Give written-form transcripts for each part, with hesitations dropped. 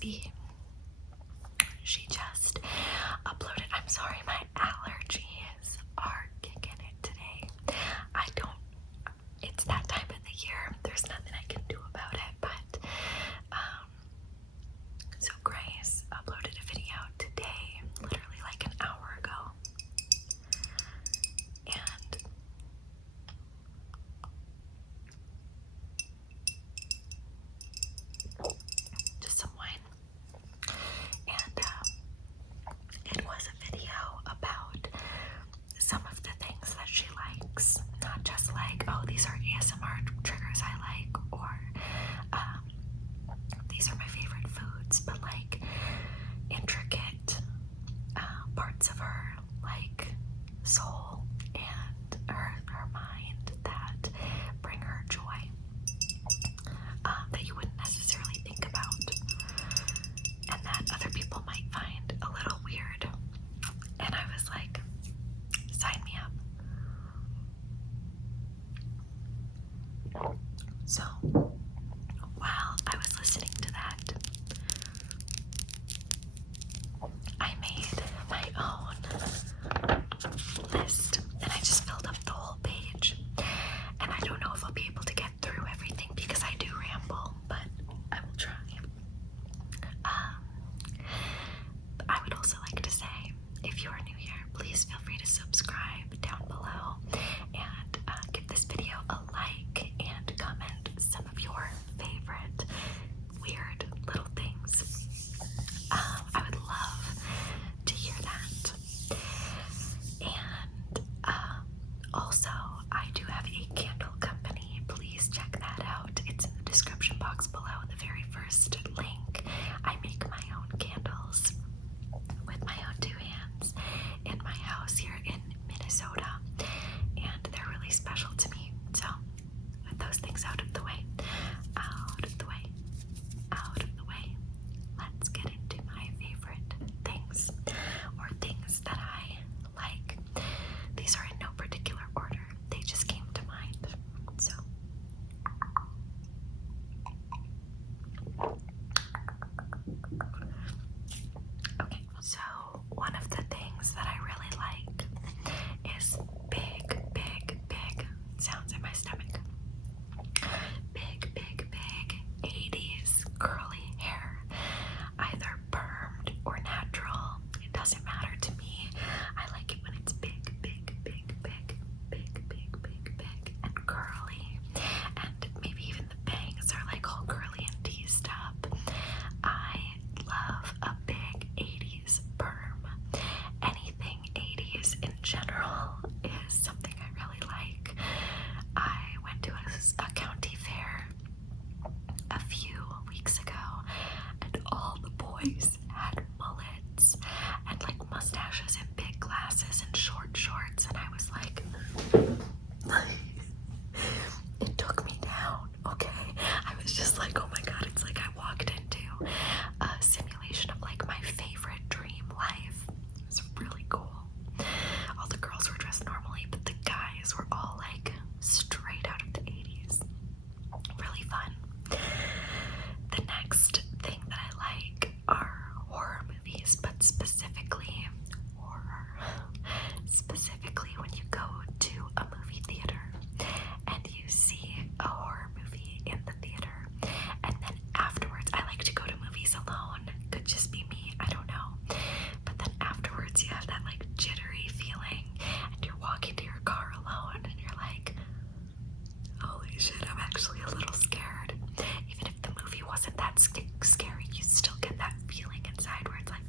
crispy. She just uploaded. I'm sorry, my allergies are kicking it today. It's that time of the year. There's nothing I can do about it, but so Grace uploaded a video today, literally like an hour ago, and just some wine, and it was a video about some of the things that she likes, not just like, oh, these are ASMR triggers I like, or these are my favorite foods, but like intricate parts of her like soul and her mind that bring her joy, that you wouldn't necessarily think about, and that other people might find a little weird. And I was like, sign me up. So while I was listening to that, I made my own list, and I just filled up the whole page. And I don't know if I'll be able to get through everything because I do ramble, but I will try. I would also like to say, if you are new here, please feel free to subscribe down below and give this video a like and comment some of your favorite weird little things. I would love to hear that. And also, I do have a candle company. Please check that out. It's in the description box below, the very first link. I make my own candles with my own two hands in my house here in Minnesota, and they're really special to me. So with those things out of the way, let's get into my favorite things, or things that I like. These are in no particular order, they just came to mind. So okay, so one of the things that I really like is big sounds in my stomach. Big 80s curly hair, either permed or natural. It doesn't matter to me. I like it when it's big and curly, and maybe even the bangs are like all curly and teased up. I love a big 80s perm. Anything 80s in general is something I really like. I went to a county fair a few weeks ago, and all the boys had mullets and like mustaches and big glasses and short shorts, and I was like, it took me down, okay? I was just like, oh my god, it's like I walked into a simulation of like my favorite dream life. It was really cool. All the girls were dressed normally, but the guys were all like straight out of the 80s. Really fun. The next thing that I like are horror movies, but specifically horror. Specifically when you go to a movie theater and you see a horror movie in the theater, and then afterwards, I like to go to movies alone. Could just be me, I don't know. But then afterwards, you have that like jittery feeling, and you're walking to your car alone, and you're like, holy shit, I'm actually a little scared. Even if the movie wasn't that scary, you still get that feeling inside where it's like,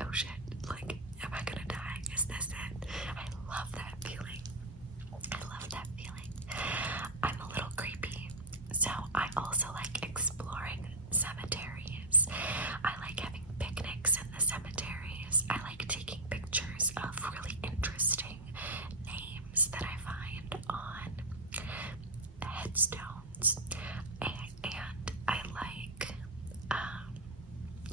oh shit, like, am I gonna die? Is this it? I love that feeling. I'm a little creepy, so I also like exploring cemeteries. I like having picnics in the cemeteries. I like taking pictures of really interesting names that I find on headstones, and I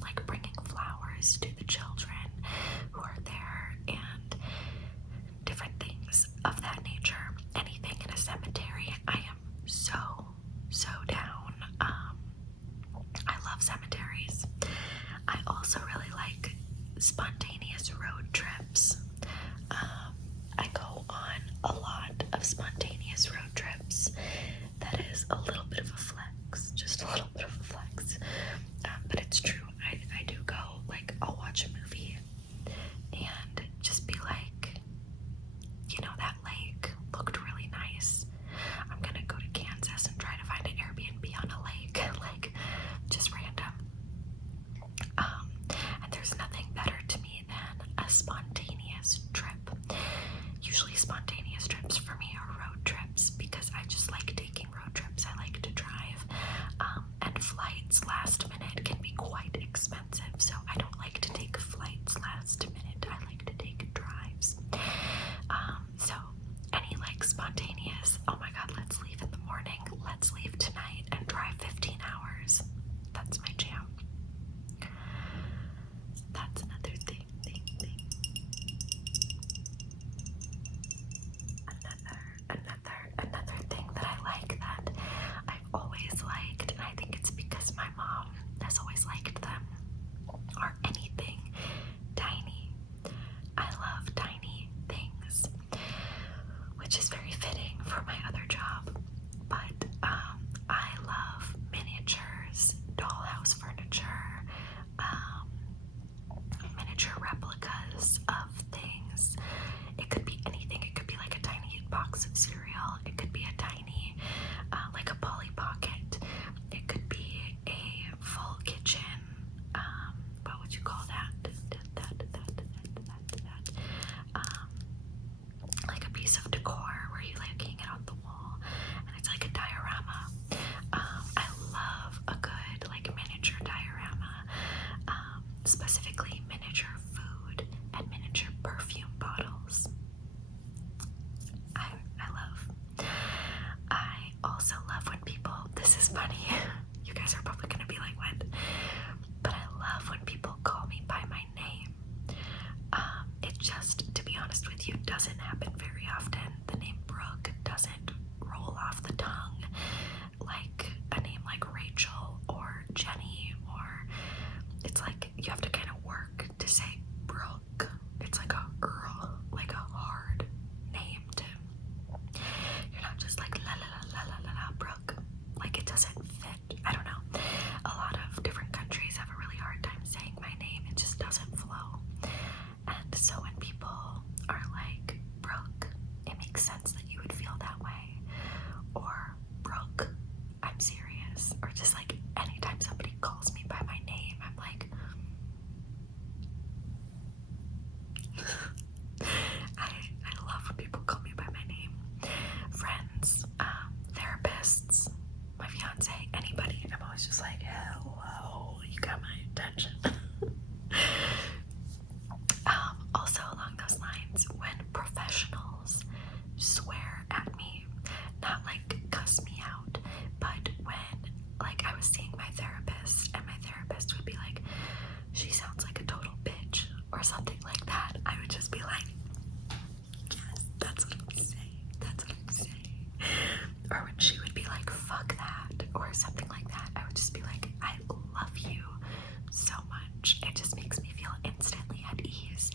like bringing flowers to the children who are there, and different things of that nature. Anything in a cemetery, I am so down. I love cemeteries. a little bit of a flex, just a little bit of a flex, but it's true. I do go, like, I'll watch a movie and just be like, you know, that lake looked really nice. I'm gonna go to Kansas and try to find an Airbnb on a lake, like, just random. And there's nothing better to me than a spontaneous trip. Usually spontaneous trips for me are road trips because I just like taking road trips. I like to drive, and flights last minute can be quite expensive, so I don't like to take flights last minute. I like to take drives. So any like spontaneous, oh my god, let's leave in the morning, let's leave tonight and drive 15 hours. That's my jam. That's another thing. Another thing that I like, that I've always liked, and I think it's because my mom has always liked them, are anything tiny. I love tiny things, which is very fitting for my other job, but I love miniatures, dollhouse furniture, miniature replicas of things. It could be anything. It could be like a tiny box of cereal. It could be a tiny, like a Polly Pocket. It could be a full kitchen. What would you call that? Like a piece of decor where you like hang it on the wall, and it's like a diorama. I love a good like miniature diorama, specifically miniature food and miniature perfume bottles. I love. I also love when people, this is funny, you guys are probably gonna be like, what? But I love when people call me by my name. It just, to be honest with you, doesn't happen very often. The name Brooke doesn't roll off the tongue like a name like Rachel or Jenny, or it's like you have to kind of work to say Brooke. It's like a Earl, like a hard name to, you're not just like la la la la la la Brooke. Like it doesn't fit. I don't know. A lot of different countries have a really hard time saying my name. It just doesn't flow. And so when people are like Brooke, it makes sense that you would feel that way. Or Brooke, I'm serious. Or just like anytime somebody calls me by my name, I'm like, I love when people call me by my name. Friends, therapists, my fiance, anybody. I'm always just like, hello, you got my attention. Also along those lines, when professionals swear at me, not like cuss me out, but when like I was seeing my therapist and my therapist would be like, she sounds like a total bitch or something like that, I would just be like, yes, that's what I'm saying, that's what I'm saying. Or when she would be like, fuck that, or something like that, I would just be like, I love you so much. It just makes me feel instantly at ease,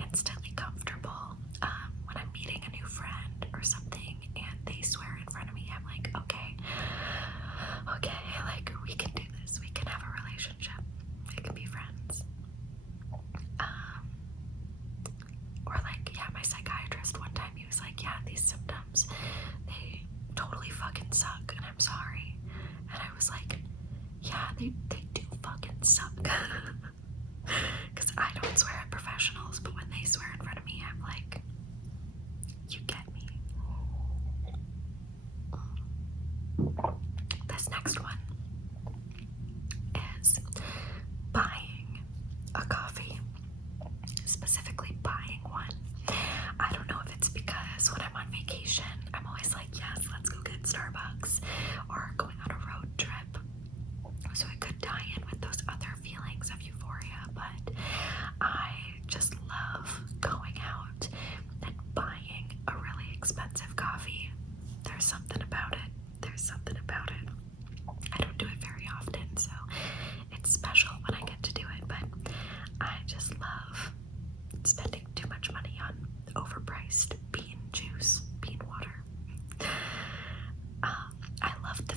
instantly comfortable. When I'm meeting a new friend or something and they swear in front of me, I'm like, okay, like we can do this, we can have a relationship, we can be friends. Or like, yeah, my psychiatrist one time, he was like, yeah, these symptoms, they totally fucking suck, and I'm sorry. And I was like, yeah, they do fucking suck. Because I don't swear at professionals, but when they swear in front of me, I'm like, you get me. This next one is buying a coffee, specifically buying one. I don't know if it's because when I'm on vacation, I'm always like, yes, let's go get Starbucks, or going on a road trip. So it could tie in with those other feelings of euphoria, but I just love going out and buying a really expensive coffee. There's something about it. There's something about it. I don't do it very often, so it's special when I get to do it, but I just love spending too much money on overpriced bean juice, bean water. I love the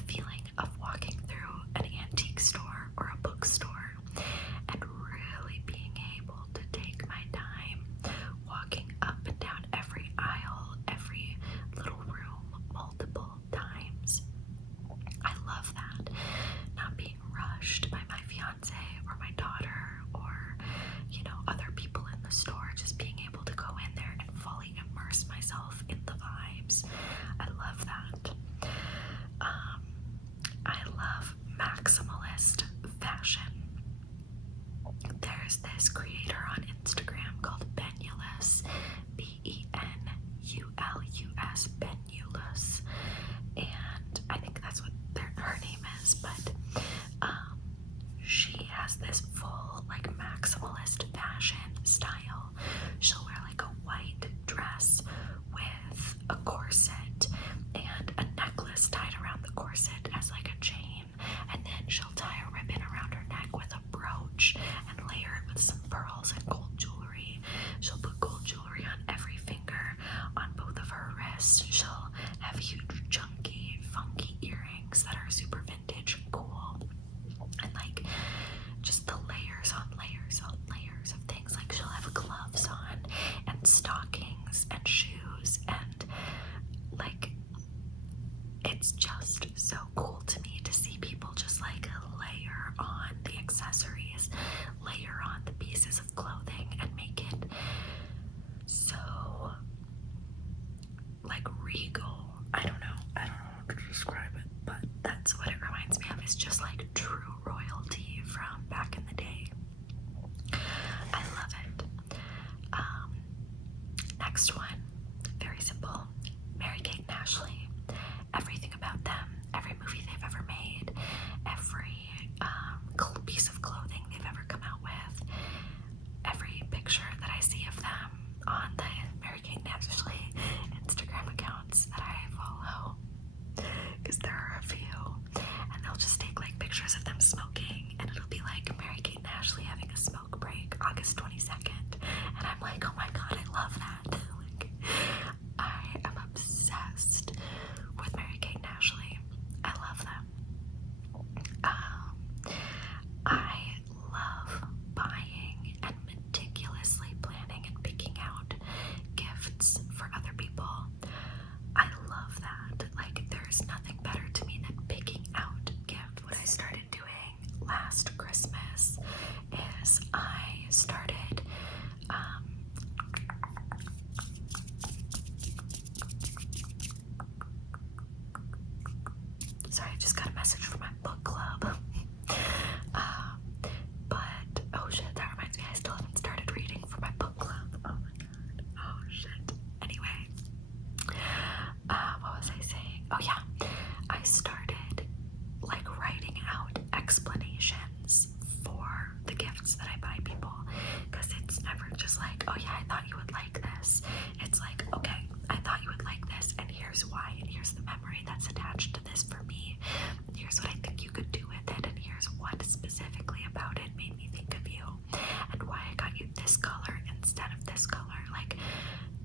it's just so cool to me to see people just like layer on the accessories, layer on the pieces of clothing, and make it so like regal. I don't know how to describe it, but that's what it reminds me of. It's just like true royalty from back in the day. I love it. Next one, very simple. Mary-Kate and Ashley. Everything about them, every movie they've ever made, every piece of clothing they've ever come out with, every picture that I see of them on the Mary-Kate and Ashley Instagram accounts that I follow, because there are a few, and they'll just take like pictures of them smoking, and it'll be like Mary-Kate and Ashley having a smoke break, August 22nd, and I'm like, oh my god, I love that. Like, I am obsessed with Mary-Kate and Ashley. I love them. I love buying and meticulously planning and picking out gifts for other people. I love that. Like, there's nothing better to me than picking out gifts. What I started doing last Christmas is I started sorry, I just got a message from my book club. But oh shit, that reminds me, I still haven't started reading for my book club. Oh my god. Oh shit. Anyway, what was I saying? Oh yeah, I started like writing out explanations for the gifts that I buy people, because it's never just like, oh yeah, I thought you would like this. It's like, okay, I thought you would like this, and here's why, and here's the memory that's attached to this for me. Here's what I think you could do with it, and here's what specifically about it made me think of you, and why I got you this color instead of this color. Like,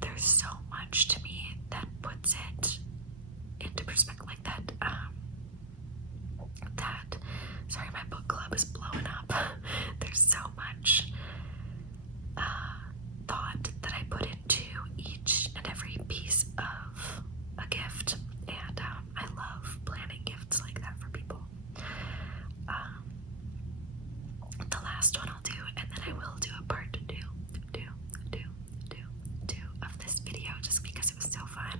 there's so much to me that puts it into perspective, like that. Sorry, my book club is blowing up. There's so much thought that I put into each and every piece of a gift, and I love planning gifts like that for people. The last one I'll do, and then I will do a part two of this video, just because it was so fun,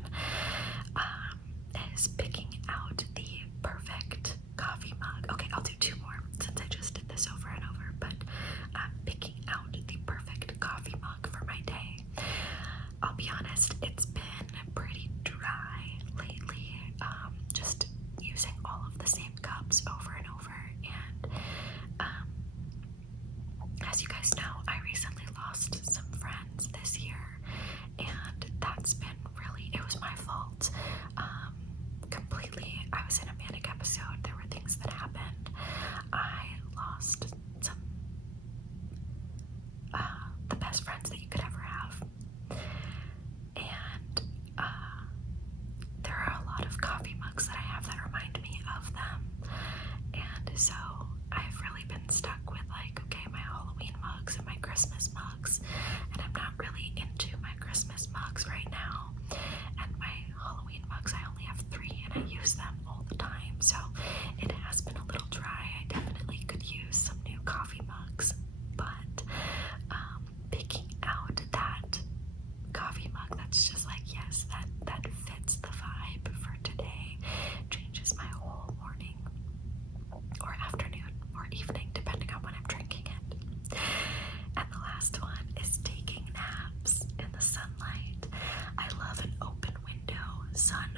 is picking out the perfect coffee mug. Okay, I'll do two more since I just did this over and over, but picking out the perfect coffee mug for my day. I'll be honest, it's been pretty dry lately, just using all of the same cups over and over, and as you guys know, I recently lost some friends this year, and that's been really, it was my fault, completely. I was in a manic episode, there were things that happened, I lost some, the best friends that you could ever have, and, there are a lot of coffee mugs that I have that remind me of them, and so I've really been stuck with like, okay, my Halloween mugs and my Christmas mugs, and I'm not really into my Christmas mugs right now, and my Halloween mugs, I only have 3 and I use them all the time, so it has been a little dry. I definitely could use some new coffee mugs, but picking out that coffee mug that's just like, yes, that fits the vibe for today, changes my whole morning or afternoon or evening, depending on when I'm drinking it. And the last one is taking naps in the sunlight. I love an open window, sun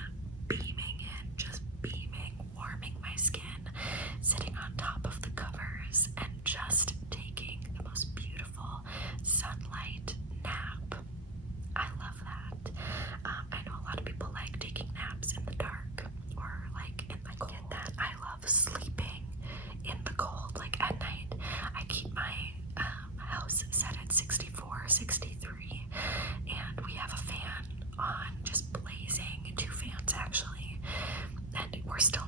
beaming in, just beaming, warming my skin, sitting on top of the covers and just taking the most beautiful sunlight nap. I love that. I know a lot of people like taking naps in the dark or like in the cold. Get that. I love sleeping in the cold. Like at night, I keep my house set at 64, 63, and we have a fan on, just blazing, 2 fans actually, and we're still